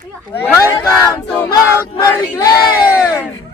Welcome to Mount Mariglen!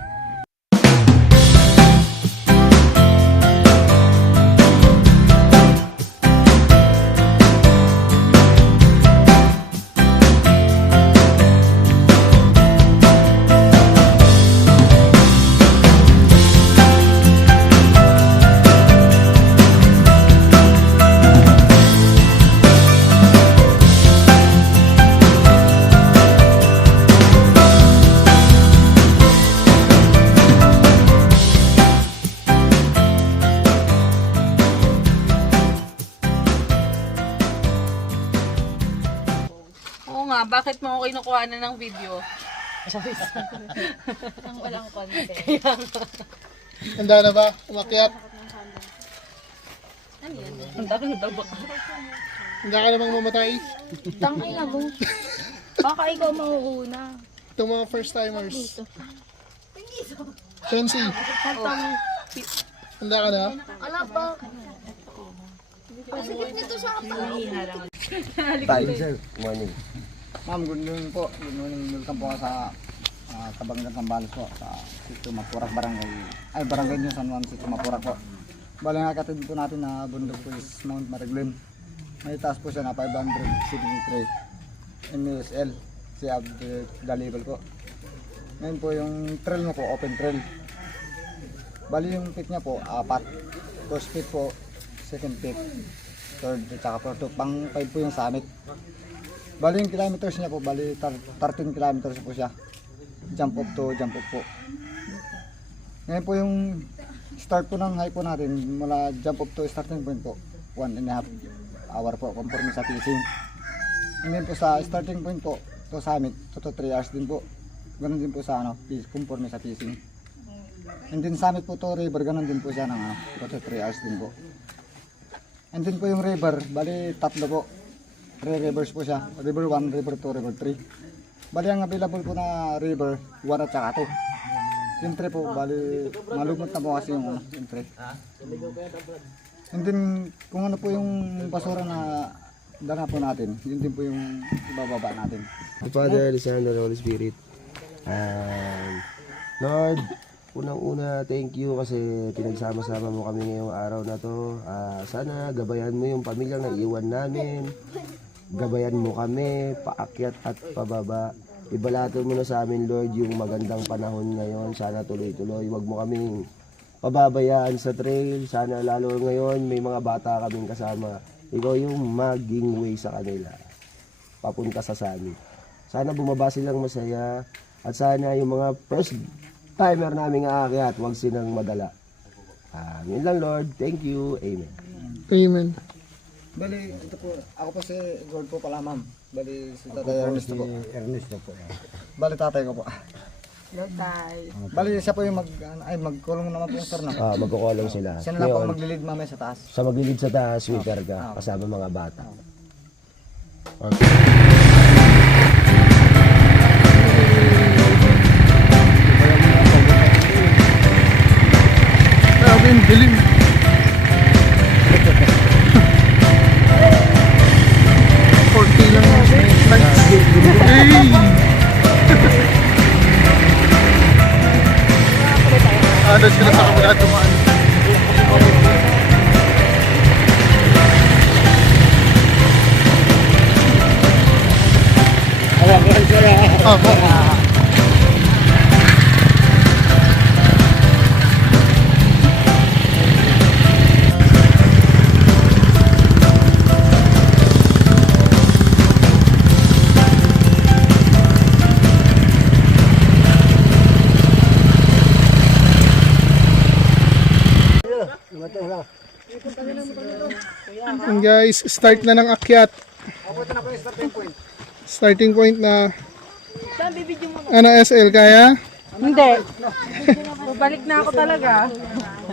Bakit mo ako kinukuha na ng video? Ang walang concept. Handa na ba? Umakyat? Ano yan? Ang daming dabak. Handa ka namang mamatay? Tangay na mo. Baka ikaw mauuna. Itong mga first timers. Chancy, handa ka na? Ala ba? Pasakit nito sa Tayo sir, morning. Ma'am, good morning po. Good morning. Welcome po sa Kabanggan Sambales po sa Sitio Mapurak Barangay. Ay, Barangay New San Juan, Sitio Mapurak po. Bali nga katid po natin na bundok po is Mount Mariglen. May taas po siya na 573 MSL. Siya the level po. Ngayon po yung trail niya po, open trail. Bali yung peak niya po, 4. First peak po, second peak, third at saka fourth. Pang 5 po yung summit. Bali yung kilometers niya po, bali 13 kilometers po siya. Jump up to jump up po. Ngayon po yung start po ng hike po natin, mula jump up to starting point po, 1.5 hour po, conforme sa pacing. And then po sa starting point po, to summit, 2 to 3 hours din po. Ganun din po sa conforme sa pacing. And then summit po to river, ganun din po siya ng 2 to 3 hours din po. And then po yung river, bali 3 po. 3 rivers po siya. River 1, river 2, river 3. Bali ang available po na river, 1 at saka 2. Yung 3 po, bali malumot na po kasi yung 3. And then, kung ano po yung basura na dala po natin, yun din po yung ibababa natin. The Father, the Son, and the Holy Spirit. And Lord, unang-una, thank you kasi pinagsama-sama mo kami ngayong araw na to. Sana gabayan mo yung pamilyang naiwan namin. Gabayan mo kami, paakyat at pababa. Ibalato mo na sa amin, Lord, yung magandang panahon ngayon. Sana tuloy-tuloy. Huwag mo kaming pababayaan sa trail. Sana lalo ngayon, may mga bata kaming kasama. Ikaw yung maging way sa kanila. Papunta sa summit. Sana bumaba silang masaya. At sana yung mga first timer naming aakyat, huwag silang madala. Yun lang, Lord. Thank you. Amen. Amen. Bali, ito po, ako po si Gord po pala, ma'am. Bali, si Tatay Ernesto po. Ernesto po. Bali, tatay ko po. Lotay. Bali, siya po yung magkulong naman po yung sir, no? Magkukulong sila. Siya na lang po Ngayon, maglilid mamaya sa taas. sa maglilid sa taas, sweeter ka, kasama mga bata. Grabe yung dilim. Hey! Doon sila sa kabila tumaan. And guys, start na ng akyat. Starting point na ano SL, kaya? Hindi. Babalik na ako talaga.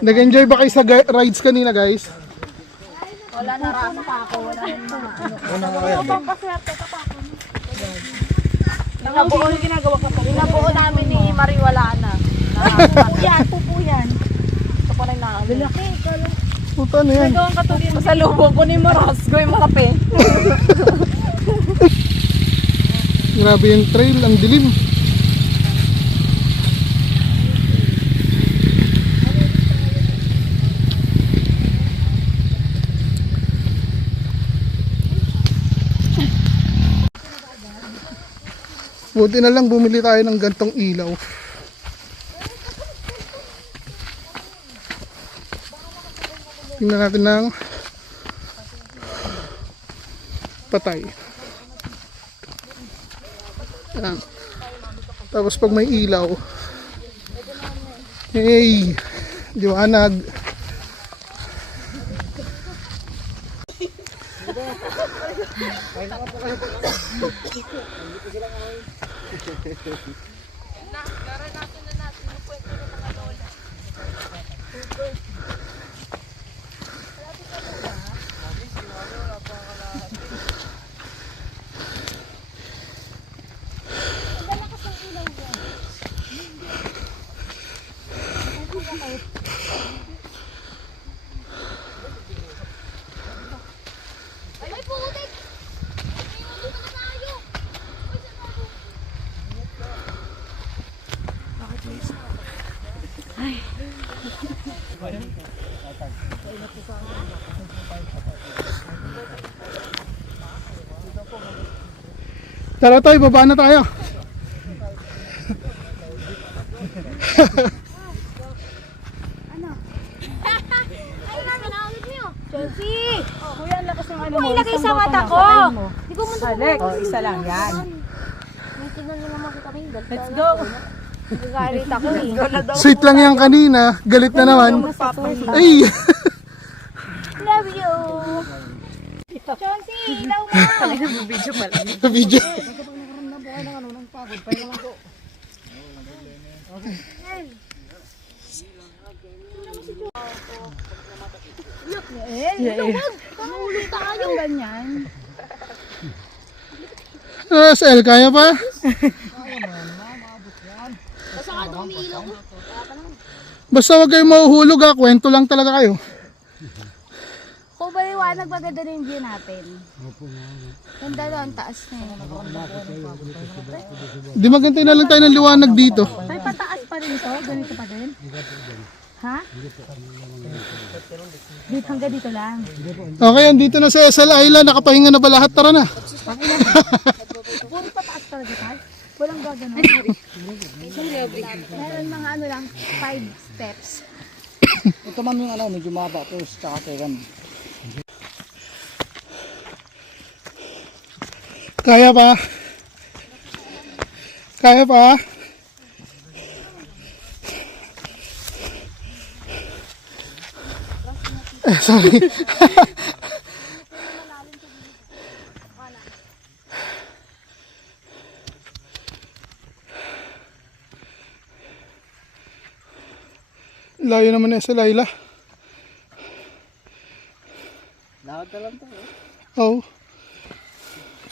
Nag-enjoy ba kayo sa rides kanina guys? Wala na rasa pa ako. Wala na Nabuo yung ginagawa ko. Nabuo namin ni Marie wala na. Pupo yan. Ito pa rin na. Lalaki. Puta na yan. Ito ang katulad mo sa lubog ko ni Moros. Gawin mo kape. Grabe yung trail, ang dilim. Buti na lang bumili tayo ng gantong ilaw. Tingnan natin ng patay. Ayan. Tapos pag may ilaw, hey, liwanag. Tara tayo, baba na tayo. Chelsea! Kuya, ang lakas ng ano mo. May ilagay sa mata ko! Hindi ko muna Alex, isa lang yan. May tignan nyo naman kita rin. Let's go. Nagagalit ako eh. Sweet lang yan kanina, galit na naman. Ay! Love you! Chelsea, ilaw mo! Video pala. Video. Pangulong tayo! Ganyan. SL, kaya pa? Basta ka dumilaw ko. Basta wag kayong mahuhulog ha, kwento lang talaga kayo. Kung baliwanag, maganda na yung view natin. Ganda doon, taas na yun. Di magantay na lang tayo ng liwanag dito. Ay, pataas pa rin ito? Ganito pa din? Ha? Dito hanggang dito lang. Okay, andito na sa SL Island, nakapahinga na ba lahat? Tara na. Puro pataas talaga tayo. Walang gagano. Meron mga ano lang, 5 steps. Ito man yung ano, medyo maba to, tsaka second. Kaya pa? Kaya pa? Sorry. Layo naman sa Laila. Lakad na lang to. Oh.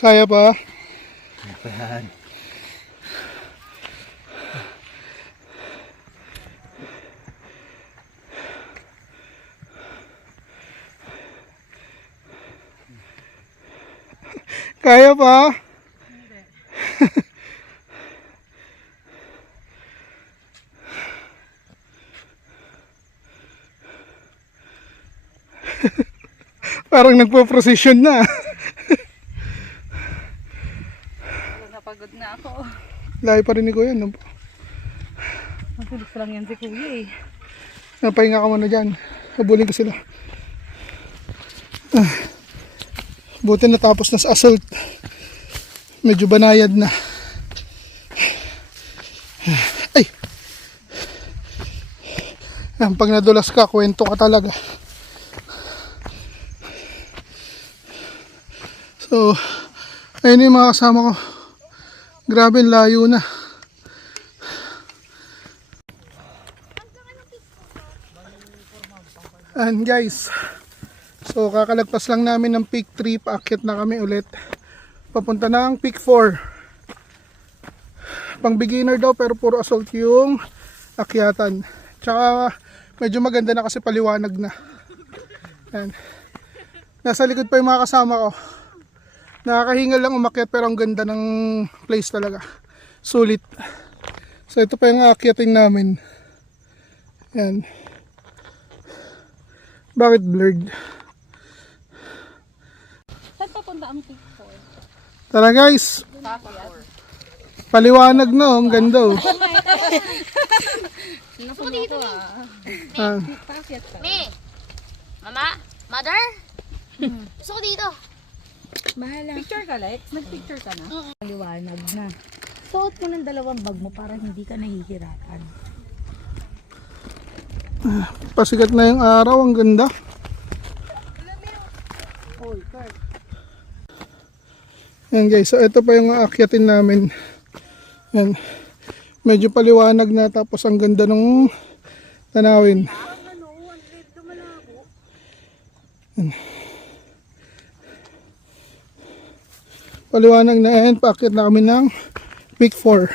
Kaya pa? Kaya pa yan. Kaya pa? Parang nagpo-procession na. Napagod na ako. Layo pa rin ni Kuya. No? Mabilis lang yan si Kuya eh. Napahinga ka muna dyan. Habulin ko sila. Buti natapos na sa assault. Medyo banayad na. Ay! Pag nadulas ka, kwento ka talaga. So, ayun yung mga kasama ko. Grabe, layo na. And guys, so kakalagpas lang namin ng peak 3, paakyat na kami ulit. Papunta na ang peak 4. Pang beginner daw pero puro assault yung akyatan. Tsaka medyo maganda na kasi paliwanag na. Ayan. Nasa likod pa yung mga kasama ko. Nakakahingal lang umakyat pero ang ganda ng place talaga. Sulit. So ito pa yung aakyatin namin. Yan. Bakit blurred? Saan papunta ang Peak 4? Tara guys. Paliwanag na, ang ganda oh. Gusto ko dito Ah, Me! Mama? Mother? Gusto ko dito. Picture ka, Lex? Nag-picture ka na? Maliwanag na. Suot mo ng dalawang bag mo para hindi ka nahihirapan. pasikat na yung araw, ang ganda. Yan guys, so ito pa yung aakyatin namin. Yan. Medyo paliwanag na tapos ang ganda ng tanawin. Yan. Paliwanag na yan, paakyat na kami ng Peak 4.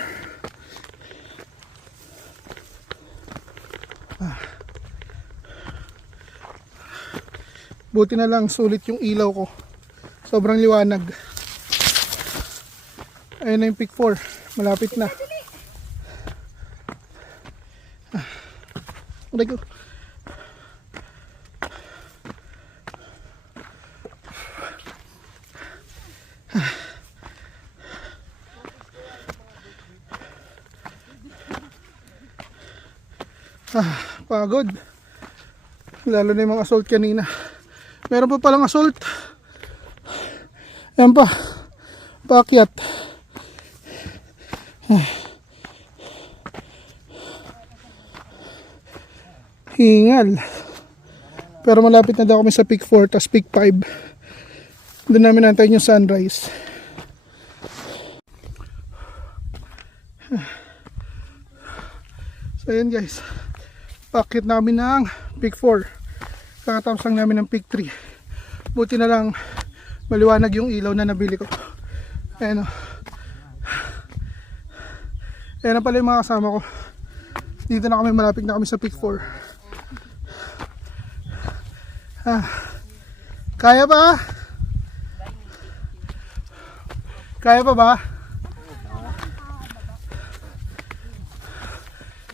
Buti na lang sulit yung ilaw ko. Sobrang liwanag. Ayun na yung Peak 4. Malapit na. Aray ko. Pagod. Lalo na yung mga assault kanina. Meron pa palang assault. Ayan pa. Paakyat. Hingal. Pero malapit na daw kami sa Peak 4 tas Peak 5. Doon namin nantayin yung sunrise. So ayan guys. Paakyat namin ng Peak 4. Kakatapos lang namin ng Peak 3. Buti na lang maliwanag yung ilaw na nabili ko. Ayan o. Ayan na pala yung mga kasama ko. Dito na kami, malapit na kami sa Peak 4. Kaya ba? Kaya pa ba?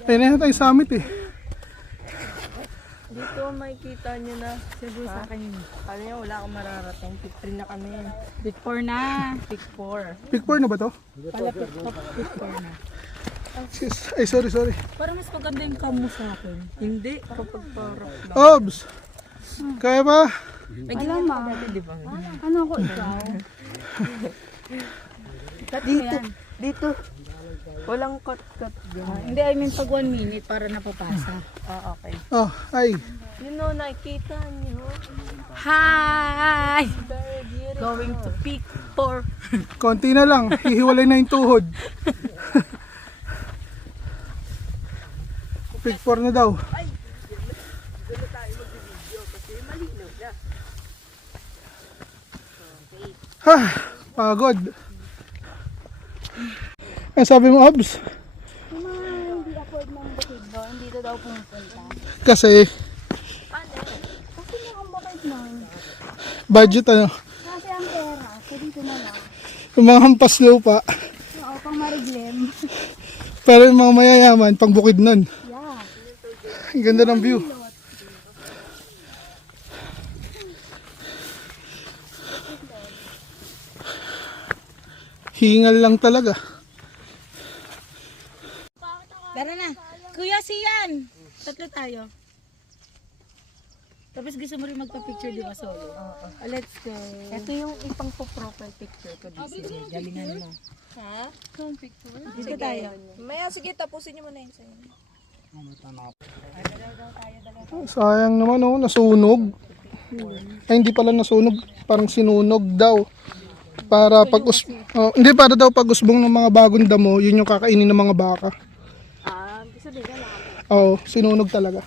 Ayan na tayo summit eh. Dito makikita nyo na. Sabi sa akin, kala nyo wala akong mararating. Pick 3 na kami. Pick 4 na. Pick 4. Peak 4 na ba to? Palapit na. Pick 4 na. Ay sorry. Parang mas maganda yung cam mo sa akin. Hindi. Kapag parang lang. Obs! Kaya ba? Alam mo. Di ba? Ano ako ikaw? Dito. Dito. Walang cut. Hindi, I mean pag 1 minute para napapasa. Okay. Oh, ay. You know, nakikita nyo. Hi! Very beautiful. Going to Peak 4. Konti na lang. Hihiwalay na yung tuhod. Peak 4 na daw. Ha, pagod. Ano sabi mo, Obs? Yung mga hindi afford ng bukid ba, dito daw pumupunta. Kasi Kasi yung ang bukid nun, budget ano. kasi ang pera, so dito na lang. Yung mga hampas lupa. Oo, pang mariglem. Pero yung mga mayayaman, pang bukid nun. Yeah. Ang ganda ng view. Hingal lang talaga. Tara na. Kuya Sian. Tatlo tayo. Tapos gusto mo rin magpa-picture, di ba, solo? Oo. Let's go. Ito yung ipang profile picture ko. Sige, galingan mo. Ha? Yung picture? Dito tayo. Maya, sige, tapusin nyo muna yun sa'yo. Sayang naman oh, nasunog. Ay hindi pala nasunog, parang sinunog daw. Para pag hindi para daw pag usbong ng mga bagong damo, yun yung kakainin ng mga baka. Gusto din ka lang. Oo, sinunog talaga.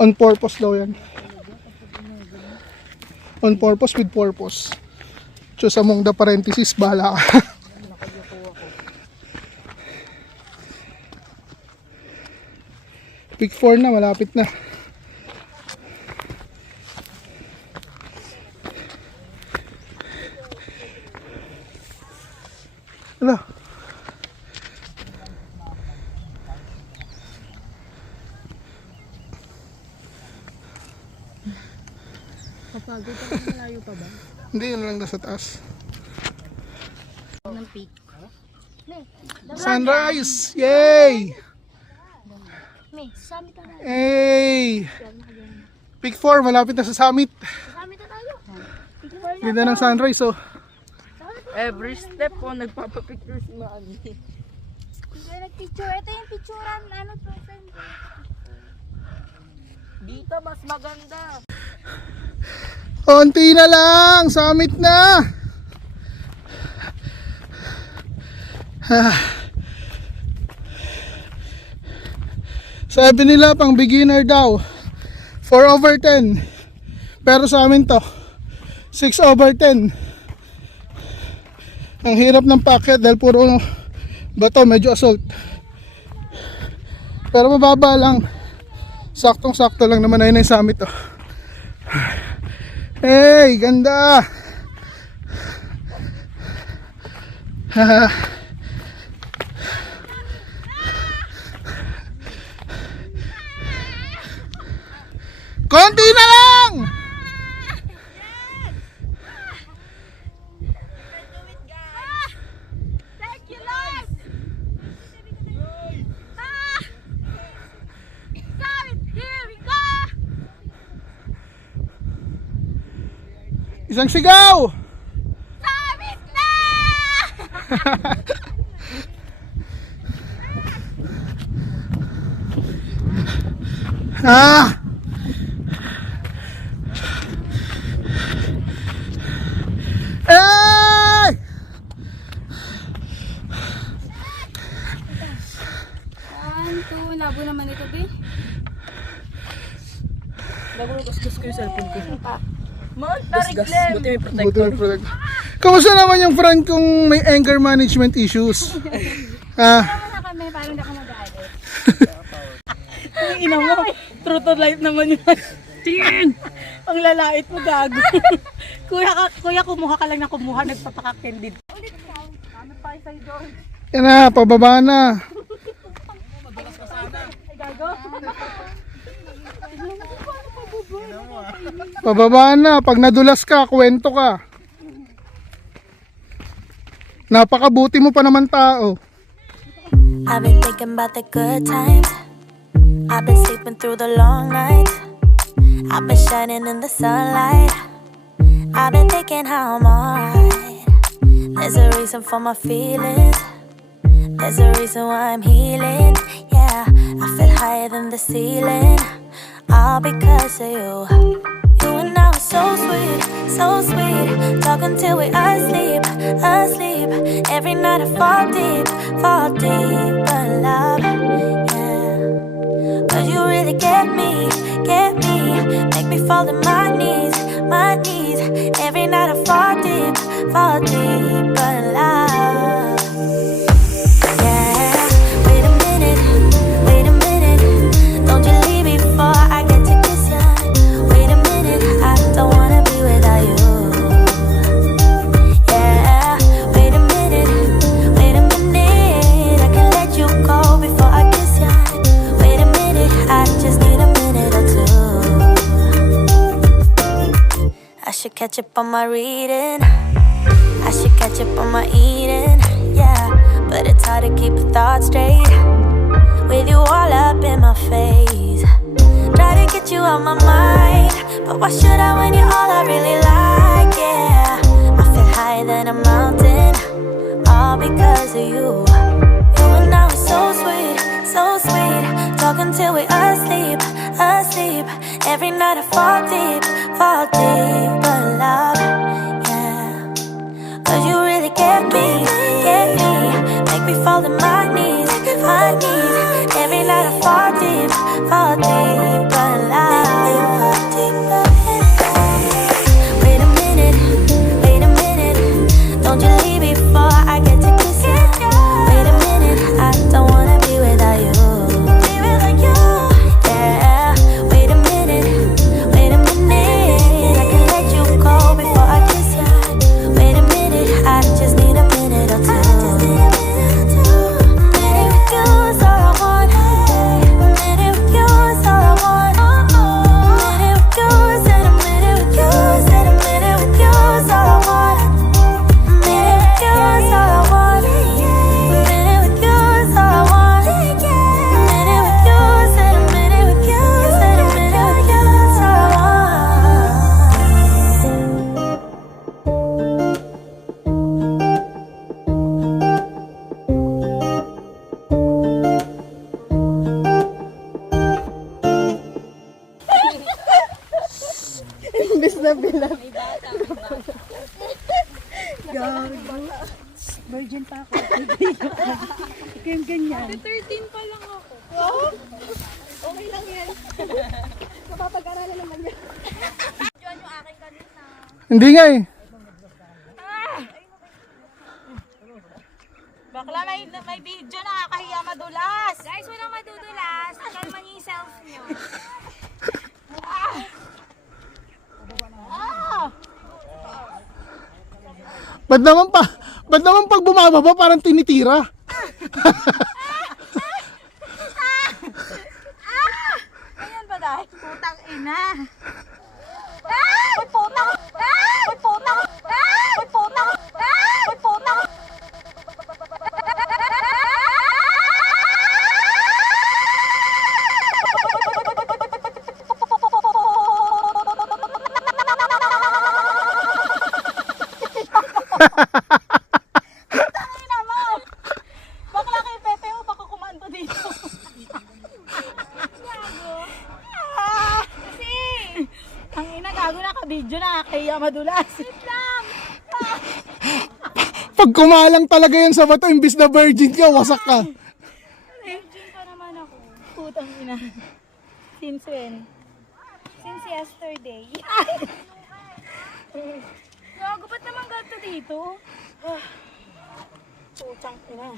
On purpose daw yan. On purpose with purpose. Choose among the parentheses, bahala ka. Peak 4 na, malapit na. Malayo pa ba? Hindi, yun lang nasa taas. Ng peak. Sunrise! Yay! May, summit na tayo. Hey! Peak 4, malapit na sa summit. Summit na tayo. Ganda ng sunrise, oh. Every step po, nagpapapicture si Mami. Kaya nagpicture. Ito yung picturean. Ano to, friend? Dito, mas maganda. Konti na lang! Summit na! Sabi nila pang beginner daw 4/10, pero sa amin to 6/10. Ang hirap ng paakyat dahil puro bato, medyo assault, pero mababa lang, saktong sakto lang naman. Ayun na yung summit to. Hey, ganda. Konti na lang! Thank you, Lord! Summit! Here we go! Isang sigaw! Summit na! Ah! Hey! Labo naman ito, be. Nagulugos-gus ko yung cellphone ko. Mount Tariglem! Buti may Buti may protector. product. Kamusta naman yung friend kong may anger management issues? Ah, Tama na kami, parang hindi ako mag-aalit. Ang ina mo, true to life naman yun. Tingin! Ang lalait mo, gago. Kuya, kumuha ka lang na kumuha, nagpapaka-candid. yan na, pababa na. Pababa na, pag nadulas ka, kwento ka. Napakabuti mo pa naman tao. I've been thinking about the good times. I've been sleeping through the long nights. I've been shining in the sunlight. I've been thinking how I'm alright. There's a reason for my feelings. There's a reason why I'm healing. Yeah, I feel higher than the ceiling. All because of you. You and I were so sweet, so sweet. Talking till we asleep, asleep. Every night I fall deep in love. Yeah, 'cause you really get me, make me fall to my knees, my knees. Every night I fall deep in love. Yeah, wait a minute, don't you leave before I get to kiss ya. Wait a minute, I don't wanna be without you. Yeah, wait a minute, I can let you go before I kiss ya. Wait a minute, I just need a minute or two. I should catch up on my reading, I should catch up on my eating. Yeah, but it's hard to keep a thought straight with you all up in my face. Try to get you out my mind, but why should I when you're all I really like? Yeah, I feel higher than a mountain, all because of you. You and I were so sweet, talking till we asleep, asleep. Every night I fall deep in love. Yeah, 'cause you really get me, make me fall to my knees, my knees. Every night I fall deep in love. Wait a minute, don't you leave before I get to kiss you. Wait a minute, I don't wanna be without you. Yeah, wait a minute, I can let you go before I kiss you. Wait a minute, I just need a minute or two. Minute with you is all I want. Minute with you is all I want. Ganyan. 13 pa lang ako. Okay lang yan. Mapapag-aralan naman yan. Diyan yung akin kanina. Hindi nga eh. Bakla, may video nakakahiya madulas. Guys, walang madudulas. Kalma niyo yung self niyo. Ba't naman pag bumababa parang tinitira? Ayan ba dahil? Putang ina. Uy, putang! Uy, putang! Uy, putang! Uy, putang! Tangina mo! Bakla kay Pepe mo, baka kumando dito. Kasi! Ang ina, gago naka-video na. Kaya madulas. Wait lang! Pag kumalang talaga yan sa bato, imbis na virgin ka, wasak ka. Virgin pa naman ako. Putang ina. Since when? Since yesterday. Gago, ba't naman ganito dito? Putang ina.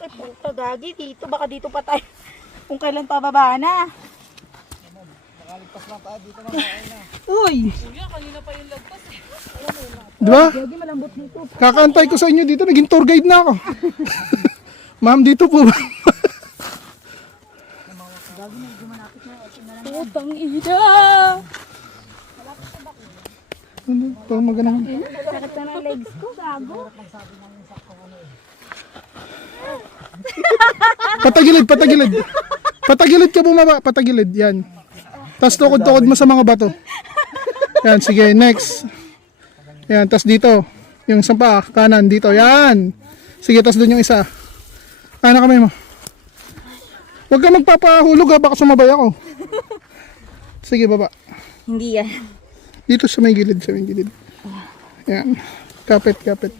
Ay, puta gagi dito. Baka dito pa tayo. Kung kailan pababa na. Nakaligpas lang tayo dito lang. Uy! Di ba? Kakantay ko sa inyo dito, naging tour guide na ako. Ma'am, dito po ba? Putang ina! Ano? Ito magandang. Sakit na ng legs ko, gago. Patagilid, patagilid. Patagilid ka bumaba, patagilid. Yan. Tapos tukod-tukod mo sa mga bato. Yan, sige, next. Yan, tapos dito. Yung isang pa, kanan, dito. Yan. Sige, tapos doon yung isa. Ano kamay mo? Huwag ka magpapahulog ha, baka sumabay ako. Sige, baba. Hindi yan. Dito sa may gilid, sa may gilid. Yan. Kapit, kapit.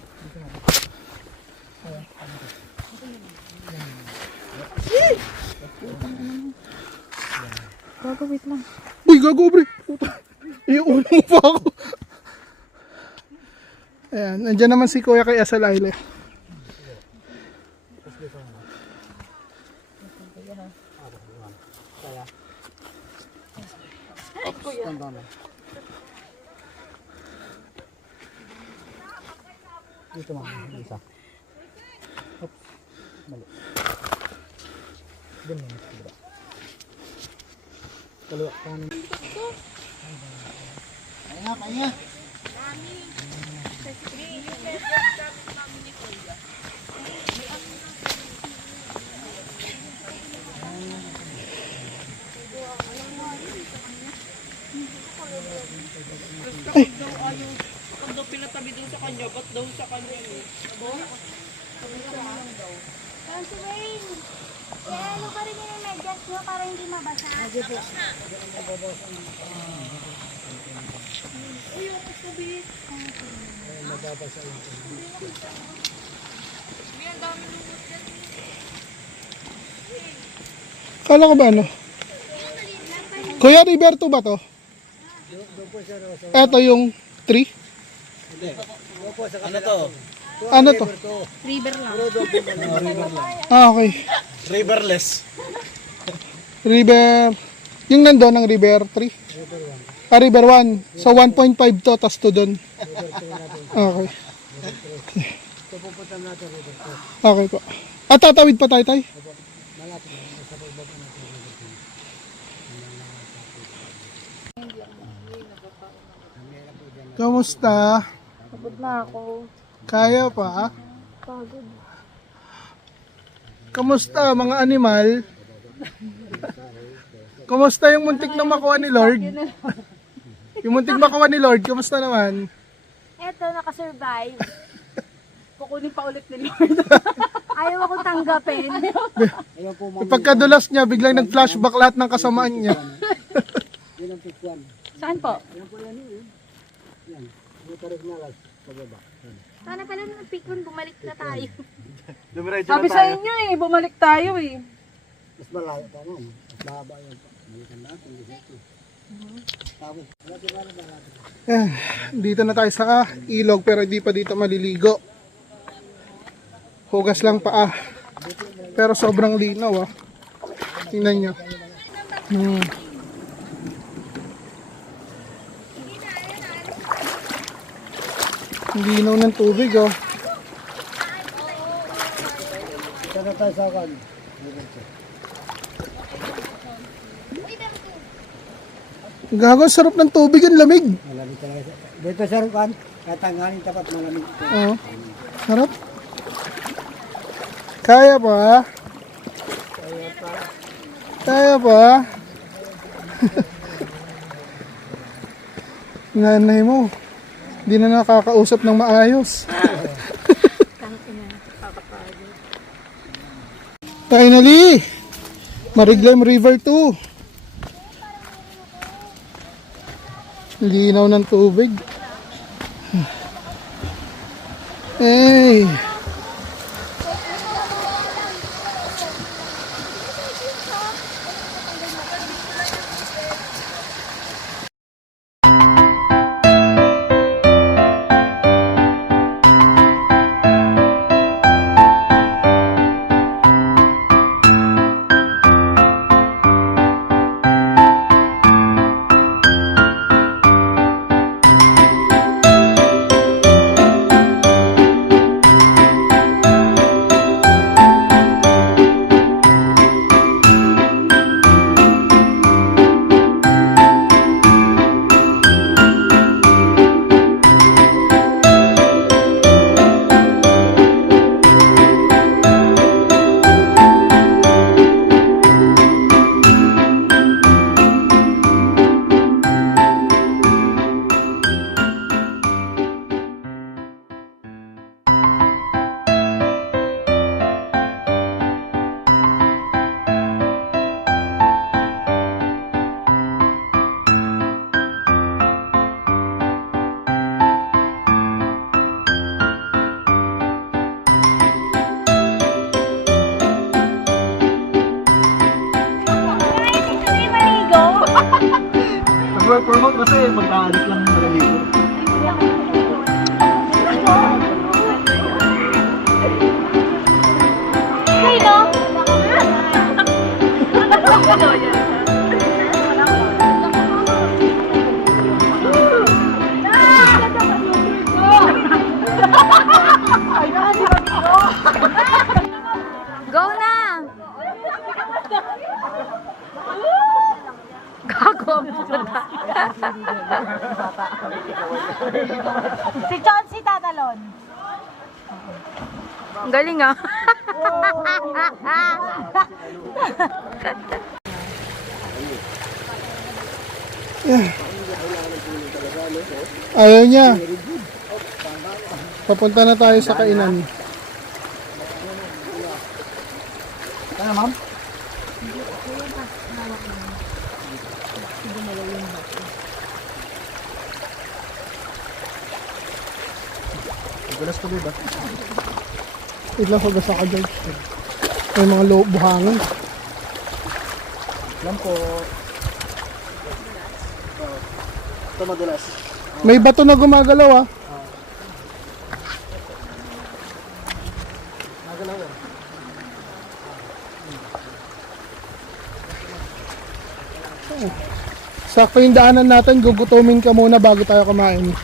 Gago, wait lang. Uy, gago, bre. Puta. Iuulo mo pa ako. Ayan, nandyan naman si Kuya kay Asalayle. Dito mga isa. Oops. Mali. Ganyan. Diba? Kaliwa kanan. Kaya, kaya. Kasi Wayne, kaya ano pa rin yung medyas nyo para hindi mabasa? Kala ko ba ano? Kuya, river to ba to? Eto yung tree? Ano to? Ano to? River lang. Ah, okay. Riverless. River, yung nandoon ng river 3? Ah, river 1. So 1.5 to, tas to doon. Okay. Okay po. At tatawid pa tayo, tay? Kamusta? Pagod na ako. Kaya pa? Pagod. Kamusta mga animal? Kamusta yung muntik na makuha ni Lord? Yung muntik makuha ni Lord, kamusta naman? Eto, nakasurvive. Kukunin pa ulit ni Lord. Ayaw akong tanggapin. Pagkadulas niya, biglang nag-flashback lahat ng kasamaan niya. Saan po? Sana pala nung pikon, bumalik na tayo. Sabi sa inyo eh, bumalik tayo eh. Dito na tayo sa ilog pero hindi pa dito maliligo. Hugas lang paa. Pero sobrang linaw ah. Tingnan nyo. Ang linaw ng tubig oh. Gago, sarap ng tubig, ang lamig. Dito sa Rukan, katanganin tapat malamig. Oo. Sarap. Kaya pa? Kaya pa? Nanay mo. Hindi na nakakausap ng maayos. Finally! Mariglam River 2. Linaw ng tubig. Hey! Work from home kasi pagkaalis lang ng naliligo. Go na! Gago ang puta. Si Chauncey tatalon. Ang galing ah. Ayaw niya. Papunta na tayo sa kainan. Kaya ma'am? Gulas ko ba? Ilang hugas ako dyan. May mga buhangin. Yan po. Ito madulas. May bato na gumagalaw ah. Sakto yung daanan natin, gugutumin ka muna bago tayo kumain.